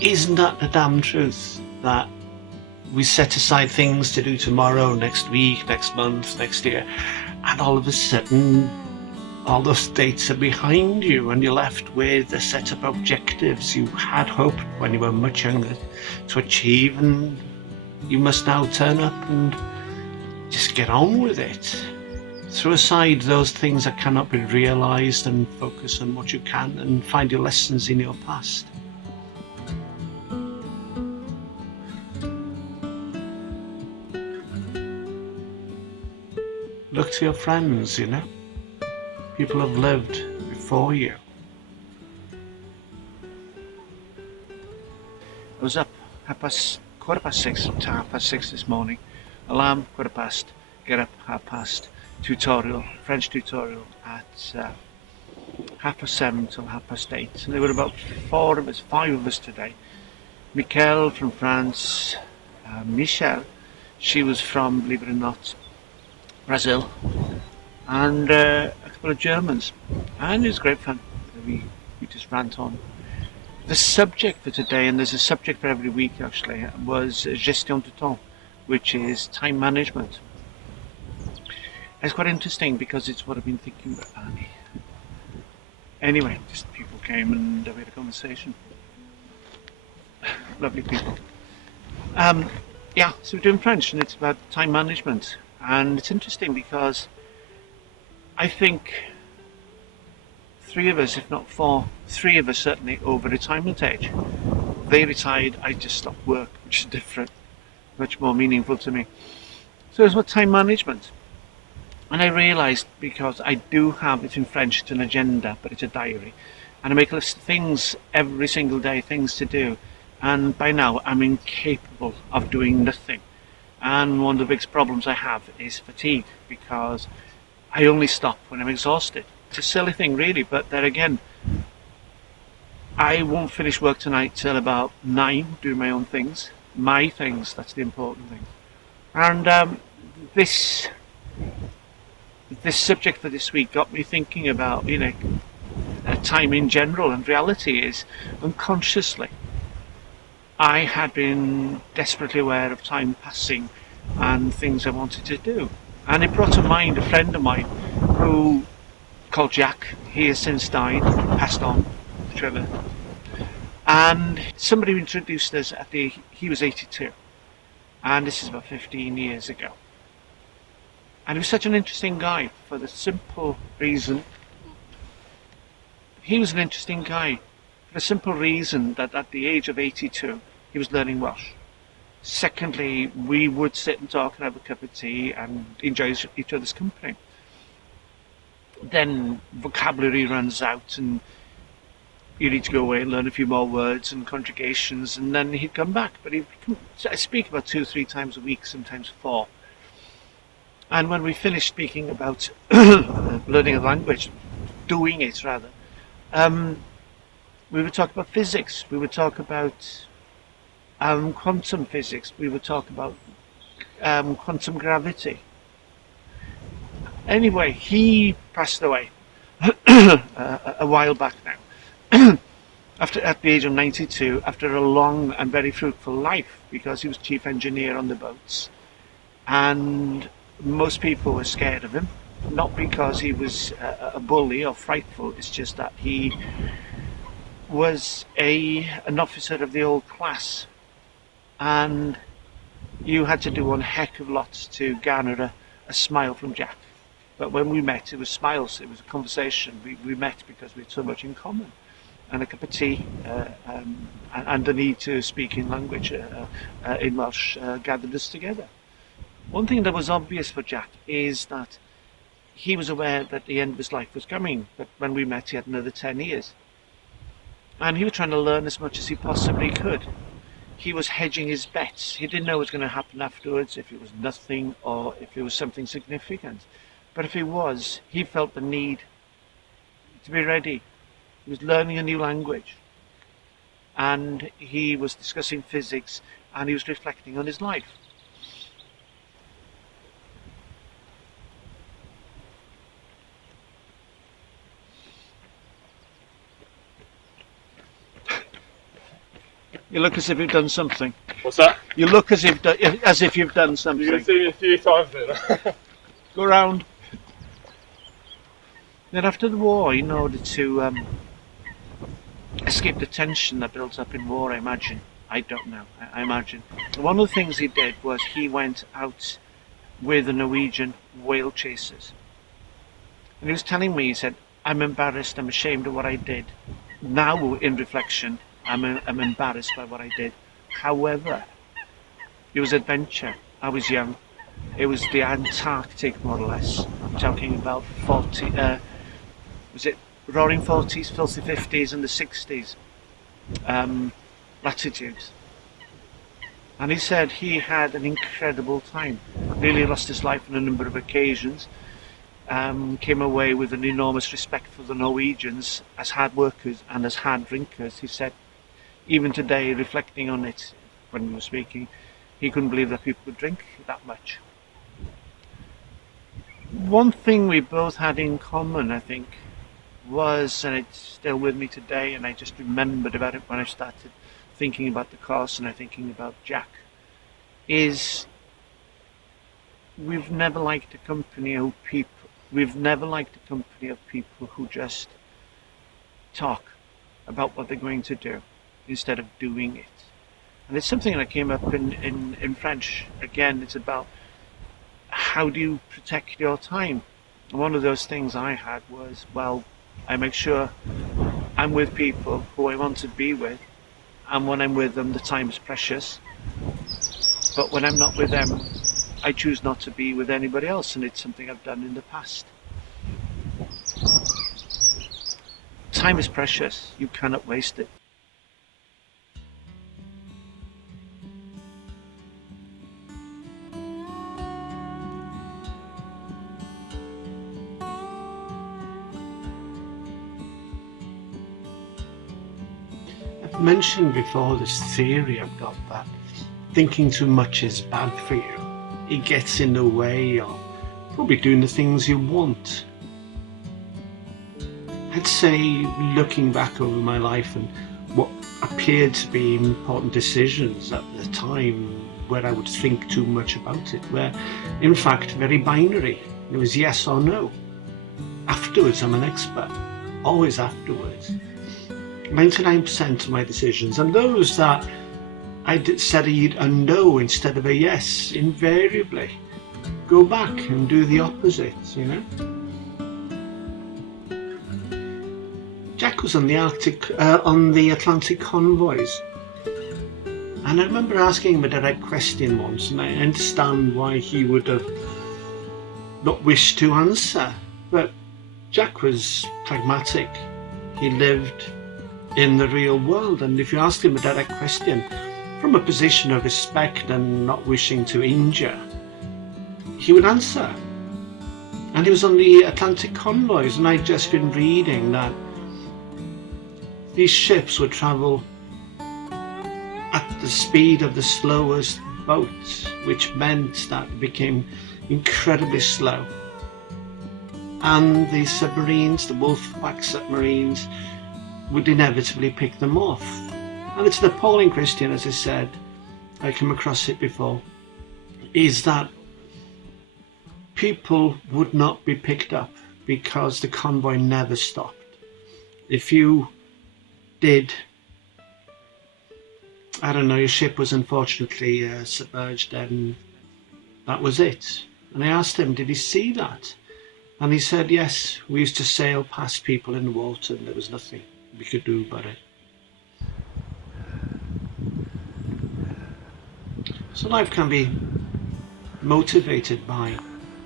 Isn't that the damn truth? That we set aside things to do tomorrow, next week, next month, next year, and all of a sudden all those dates are behind you and you're left with a set of objectives you had hoped when you were much younger to achieve, and you must now turn up and just get on with it. Throw aside those things that cannot be realized and focus on what you can and find your lessons in your past. Look to your friends, people have lived before you. I was up quarter past six to 6:30 this morning. Alarm, 1:15, get up, 30:30. French tutorial at 7:30 till 8:30. And there were about 5 of us today. Michael from France, Michelle, she was from, believe it or not, Brazil, and a couple of Germans. And it was great fun. We just rant on. The subject for today, and there's a subject for every week actually, was gestion du temps, which is time management. It's quite interesting because it's what I've been thinking about, Annie. Anyway, just people came and we had a conversation. Lovely people. Yeah, so we're doing French and it's about time management. And it's interesting because I think 3 of us, if not 4, 3 of us certainly over retirement age. They retired, I just stopped work, which is different, much more meaningful to me. So it's about time management. And I realised, because I do have it in French, it's an agenda, but it's a diary. And I make a list of things every single day, things to do. And by now I'm incapable of doing nothing. And one of the biggest problems I have is fatigue, because I only stop when I'm exhausted. It's a silly thing really, but there again, I won't finish work tonight till about 9, doing my own things. My things, that's the important thing. And this subject for this week got me thinking about, time in general, and reality is, unconsciously, I had been desperately aware of time passing and things I wanted to do. And it brought to mind a friend of mine who, called Jack, he has since died, passed on, Trevor. And somebody introduced us he was 82. And this is about 15 years ago. And he was such an interesting guy for the simple reason, that at the age of 82, he was learning Welsh. Secondly, we would sit and talk and have a cup of tea and enjoy each other's company. Then vocabulary runs out and you need to go away and learn a few more words and conjugations, and then he'd come back. But I speak about 2-3 times a week, sometimes 4. And when we finished speaking about learning a language, doing it rather, we would talk about physics, we would talk about quantum physics, we would talk about quantum gravity. Anyway, he passed away a while back now, at the age of 92, after a long and very fruitful life, because he was chief engineer on the boats. And most people were scared of him, not because he was a bully or frightful, it's just that he was an officer of the old class, and you had to do one heck of lots to garner a smile from Jack. But when we met, it was smiles, it was a conversation. We met because we had so much in common, and a cup of tea and the need to speak in language, in Welsh, gathered us together. One thing that was obvious for Jack is that he was aware that the end of his life was coming, but when we met he had another 10 years. And he was trying to learn as much as he possibly could. He was hedging his bets. He didn't know what was going to happen afterwards, if it was nothing or if it was something significant. But if it was, he felt the need to be ready. He was learning a new language. And he was discussing physics, and he was reflecting on his life. You look as if you've done something. What's that? You look as if you've done something. You're going to see me a few times then. Go round. Then after the war, in order to escape the tension that builds up in war, I imagine. I don't know. I imagine. One of the things he did was he went out with the Norwegian whale chasers. And he was telling me, he said, I'm embarrassed, I'm ashamed of what I did. Now, in reflection, I'm embarrassed by what I did. However, it was adventure. I was young. It was the Antarctic, more or less. I'm talking about 40, was it roaring 40s, filthy 50s and the 60s latitudes. And he said he had an incredible time. Nearly lost his life on a number of occasions. Came away with an enormous respect for the Norwegians as hard workers and as hard drinkers. He said, even today, reflecting on it when we were speaking, he couldn't believe that people could drink that much. One thing we both had in common, I think, was, and it's still with me today, and I just remembered about it when I started thinking about the course and I'm thinking about Jack, is we've never liked a company of people. We've never liked a company of people who just talk about what they're going to do instead of doing it. And it's something that came up in French. Again, it's about how do you protect your time? And one of those things I had was, well, I make sure I'm with people who I want to be with, and when I'm with them, the time is precious. But when I'm not with them, I choose not to be with anybody else, and it's something I've done in the past. Time is precious, you cannot waste it. I've mentioned before this theory I've got that thinking too much is bad for you. It gets in the way of probably doing the things you want. I'd say, looking back over my life and what appeared to be important decisions at the time where I would think too much about it, were in fact very binary. It was yes or no. Afterwards, I'm an expert. Always afterwards. 99% of my decisions, and those that I said a no instead of a yes, invariably go back and do the opposite, you know. Jack was on the Atlantic convoys, and I remember asking him a direct question once, and I understand why he would have not wished to answer, but Jack was pragmatic. He lived in the real world, and if you asked him a direct question from a position of respect and not wishing to injure, he would answer. And he was on the Atlantic convoys, and I'd just been reading that these ships would travel at the speed of the slowest boats, which meant that it became incredibly slow. And the submarines, the Wolfpack submarines, would inevitably pick them off. And it's an appalling question, as I said, I came across it before, is that people would not be picked up because the convoy never stopped. If you did, I don't know, your ship was unfortunately submerged, and that was it. And I asked him, did he see that? And he said, yes, we used to sail past people in the water and there was nothing we could do about it. So life can be motivated by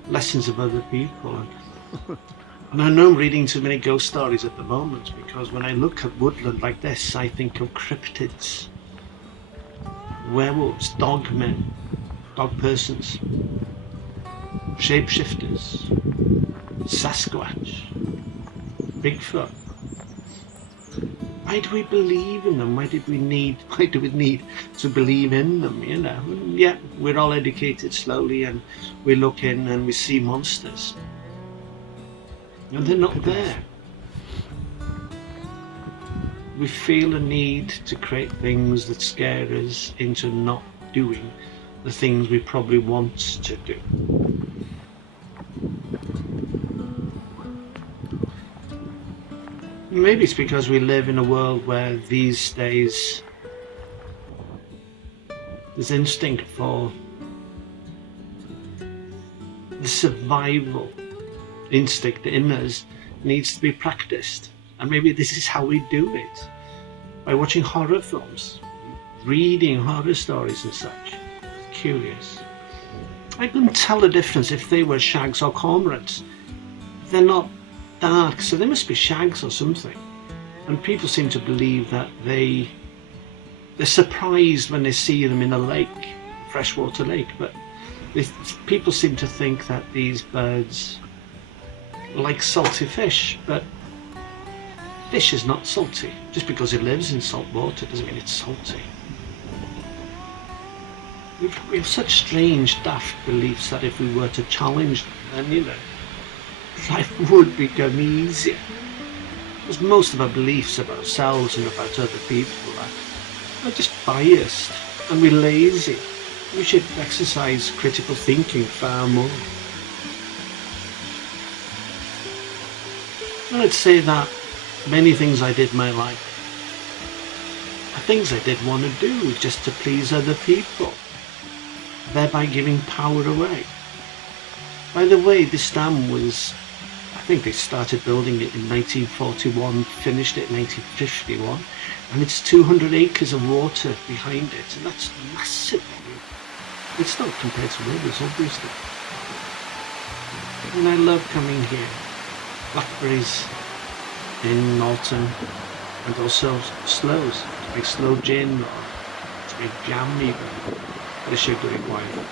lessons of other people. And I know I'm reading too many ghost stories at the moment, because when I look at woodland like this, I think of cryptids, werewolves, dog men, dog persons, shapeshifters, Sasquatch, Bigfoot. Why do we believe in them? Why do we need to believe in them, you know? And yeah, we're all educated slowly, and we look in and we see monsters. And they're not there. we feel a need to create things that scare us into not doing the things we probably want to do. Maybe it's because we live in a world where these days this instinct for the survival instinct in us needs to be practiced. And maybe this is how we do it, by watching horror films, reading horror stories and such. Curious. I couldn't tell the difference if they were shags or cormorants. They're not dark, so they must be shags or something. And people seem to believe that they're surprised when they see them in a lake, freshwater lake, but people seem to think that these birds like salty fish, but fish is not salty. Just because it lives in salt water doesn't mean it's salty. We have such strange, daft beliefs that if we were to challenge them, then, life would become easier. Because most of our beliefs about ourselves and about other people are just biased, and we're lazy. We should exercise critical thinking far more. I'd say that many things I did in my life are things I did want to do just to please other people, thereby giving power away. By the way, this dam was, I think they started building it in 1941, finished it in 1951, and it's 200 acres of water behind it, and that's massive. It's not compared to rivers, obviously. And I love coming here. Blackberries in autumn, and also sloes, to make sloe gin or to make jam even, but a sugary wine.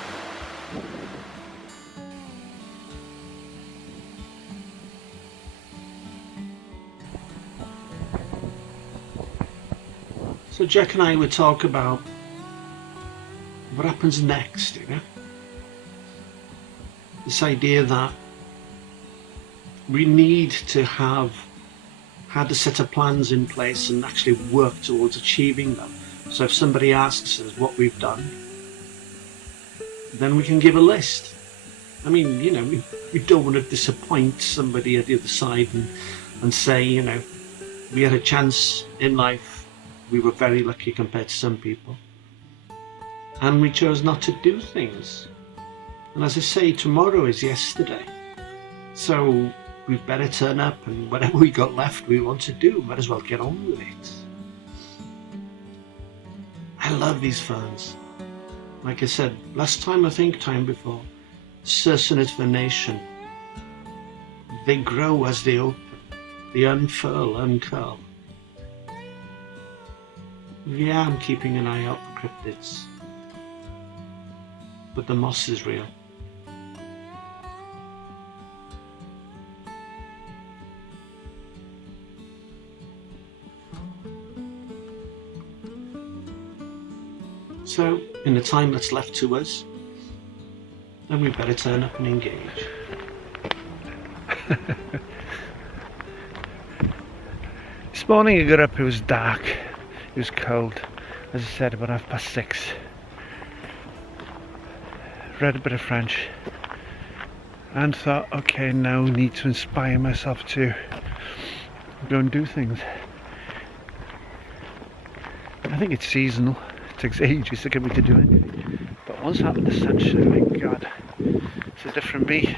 So Jack and I would talk about what happens next, This idea that we need to have had a set of plans in place and actually work towards achieving them. So if somebody asks us what we've done, then we can give a list. I mean, we don't want to disappoint somebody at the other side and say, we had a chance in life, we were very lucky compared to some people, and we chose not to do things. And as I say, tomorrow is yesterday. So we better turn up, and whatever we got left we want to do, might as well get on with it. I love these ferns. Like I said, last time, I think time before, Scarcity for nation. They grow as they open, they unfurl, uncurl. Yeah, I'm keeping an eye out for cryptids, but the moss is real. So, in the time that's left to us, then we better turn up and engage. This morning I got up, it was dark, it was cold, as I said, about 6:30. Read a bit of French and thought, okay, now I need to inspire myself to go and do things. I think it's seasonal. It takes ages to get me to do anything, but once out in the sunshine, my God, it's a different me.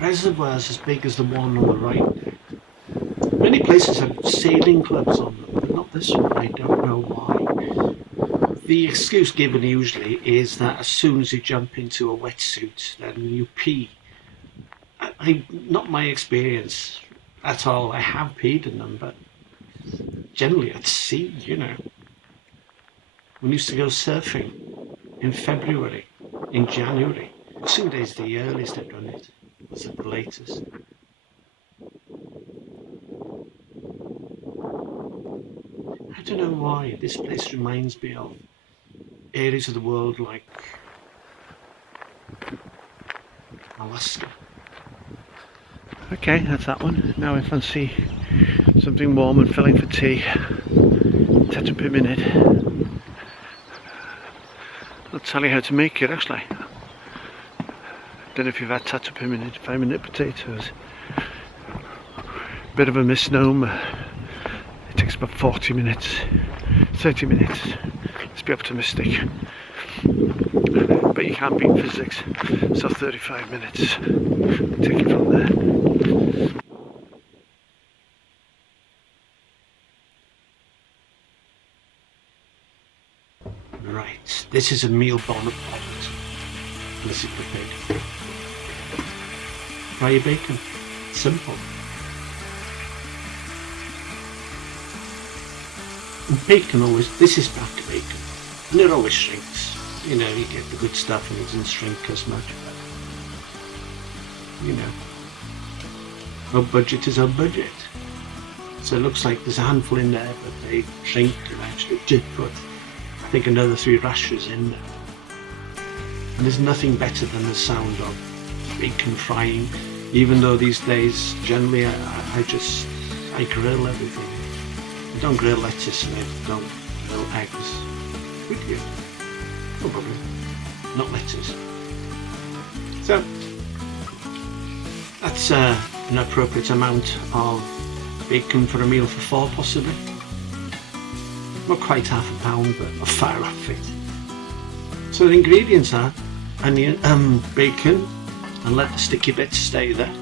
Reservoirs as big as the one on the right. Many places have sailing clubs on them, but not this one. I don't know why. The excuse given usually is that as soon as you jump into a wetsuit, then you pee. Not my experience at all. I have peed in them, but generally at sea, We used to go surfing in February, in January. Boxing Day's the earliest I've done it. Was it the latest? I don't know why. This place reminds me of areas of the world like Alaska. Okay, that's that one. Now I fancy something warm and filling for tea. Tatw Pum Munud. I'll tell you how to make it actually. Don't know if you've had Tatw Pum Munud 5-minute potatoes. Bit of a misnomer. It takes about 40 minutes, 30 minutes. Let's be optimistic. But you can't beat physics, so 35 minutes. Take it from there. Right, this is a meal born of poverty. This is prepared. Fry your bacon. Simple. And bacon always, this is back bacon, and it always shrinks. You know, you get the good stuff and it doesn't shrink as much, but, you know, our budget is our budget. So it looks like there's a handful in there, but they shrink, and I actually did put, I think, another 3 rashers in there. And there's nothing better than the sound of bacon frying, even though these days, generally, I grill everything. I don't grill lettuce and I don't grill eggs. Would you? No problem. Not lettuce. So, that's an appropriate amount of bacon for a meal for 4 possibly. Not quite half a pound, but not far off it. So the ingredients are onion, bacon, and let the sticky bits stay there.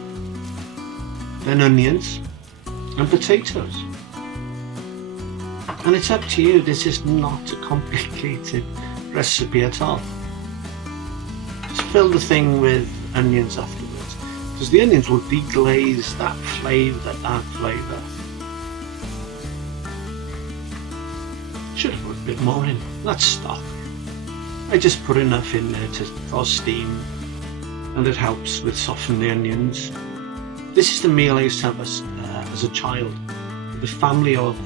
Then onions and potatoes. And it's up to you, this is not a complicated recipe at all. Just fill the thing with onions afterwards, because the onions will deglaze that flavour, Should have put a bit more in, that's stock. I just put enough in there to cause steam, and it helps with softening the onions. This is the meal I used to have as a child. The family of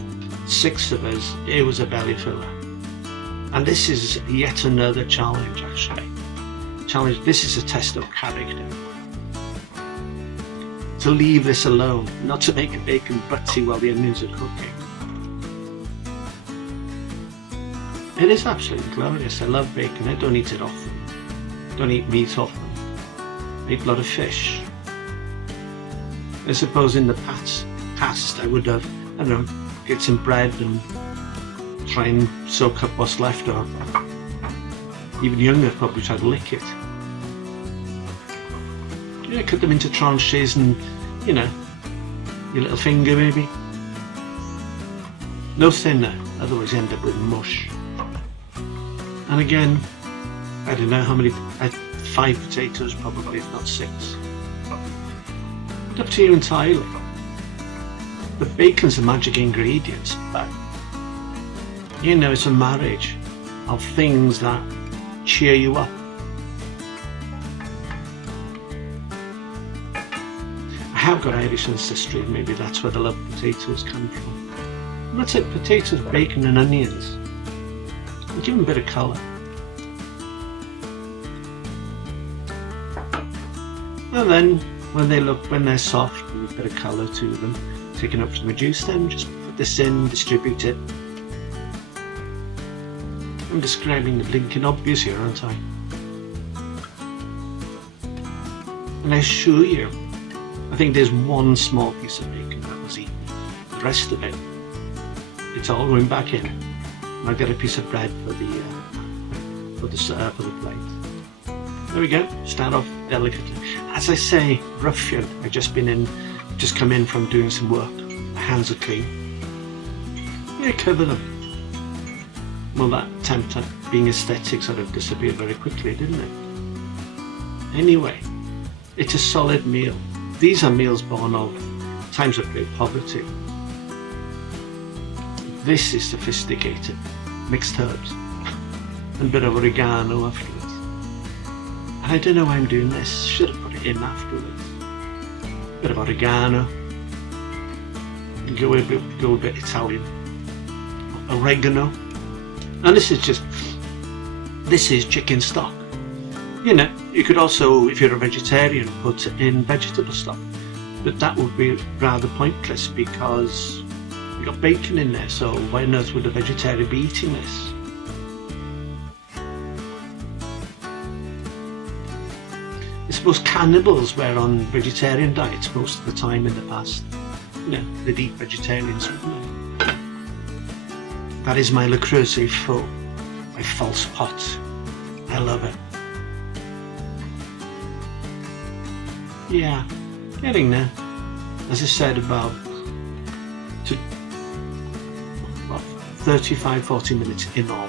6 of us, it was a belly filler. And this is yet another challenge actually. This is a test of character. To leave this alone, not to make a bacon butty while the onions are cooking. It is absolutely glorious. I love bacon. I don't eat it often. Don't eat meat often. I eat a lot of fish. I suppose in the past I would have, I don't know, get some bread and try and soak up what's left, or even younger probably try to lick it. Yeah, cut them into tranches and, you know, your little finger maybe. No thinner, otherwise you end up with mush. And again, I don't know how many, I had 5 potatoes probably, if not 6. It's up to you entirely. The bacon's a magic ingredient, but you know, it's a marriage of things that cheer you up. I have got Irish ancestry, maybe that's where the love of potatoes come from. And that's it, potatoes, bacon and onions. Give them a bit of colour. And then when they're soft and a bit of colour to them, taken up from the juice, then just put this in, distribute it. I'm describing the blinking obvious here, aren't I? And I assure you, I think there's one small piece of bacon that was eaten. The rest of it, it's all going back in. And I'll get a piece of bread for the plate. There we go. Start off delicately. As I say, ruffian. I've just come in from doing some work. My hands are clean. Yeah, cover them. Well, that attempt at being aesthetic sort of disappeared very quickly, didn't it? Anyway, it's a solid meal. These are meals born of times of great poverty. This is sophisticated. Mixed herbs. And a bit of oregano afterwards. And I don't know why I'm doing this. Should have put it in afterwards. Bit of oregano. Go a bit Italian. Oregano. And this is chicken stock. You know, you could also, if you're a vegetarian, put in vegetable stock. But that would be rather pointless because we got bacon in there, so why on earth would a vegetarian be eating this? I suppose cannibals were on vegetarian diets most of the time in the past. You know, they'd eat vegetarians, wouldn't they? That is my Le Creuset faux, my false pot. I love it. Yeah, getting there. As I said, about 35-40 minutes in all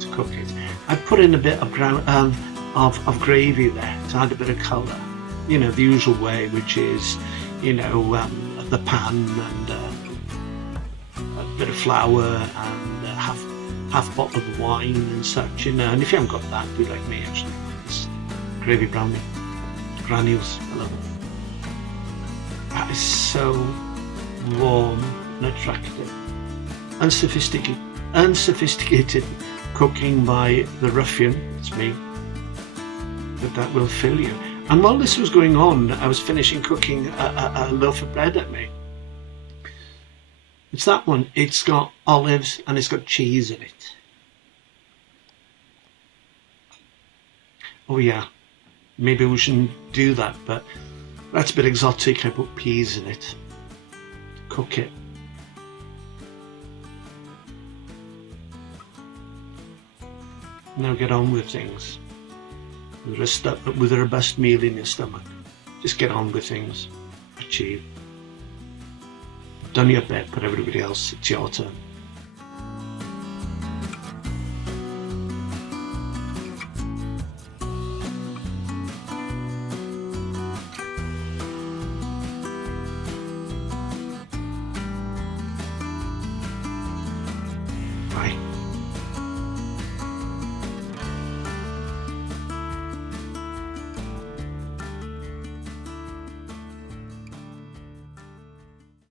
to cook it. I put in a bit of of gravy there to add a bit of colour. You know, the usual way, which is, you know, the pan and a bit of flour and half bottle of wine and such. You know, and if you haven't got that, do like me actually. It's gravy brownie, granules. I love it. That is so warm and attractive. Unsophisticated cooking by the ruffian, it's me, but that will fill you. And while this was going on, I was finishing cooking a loaf of bread at me. It's that one. It's got olives and it's got cheese in it. Oh yeah, maybe we shouldn't do that, but that's a bit exotic. I put peas in it. Cook it. Now get on with things. With a robust meal in your stomach. Just get on with things. Achieve. Done your bit, but everybody else, it's your turn.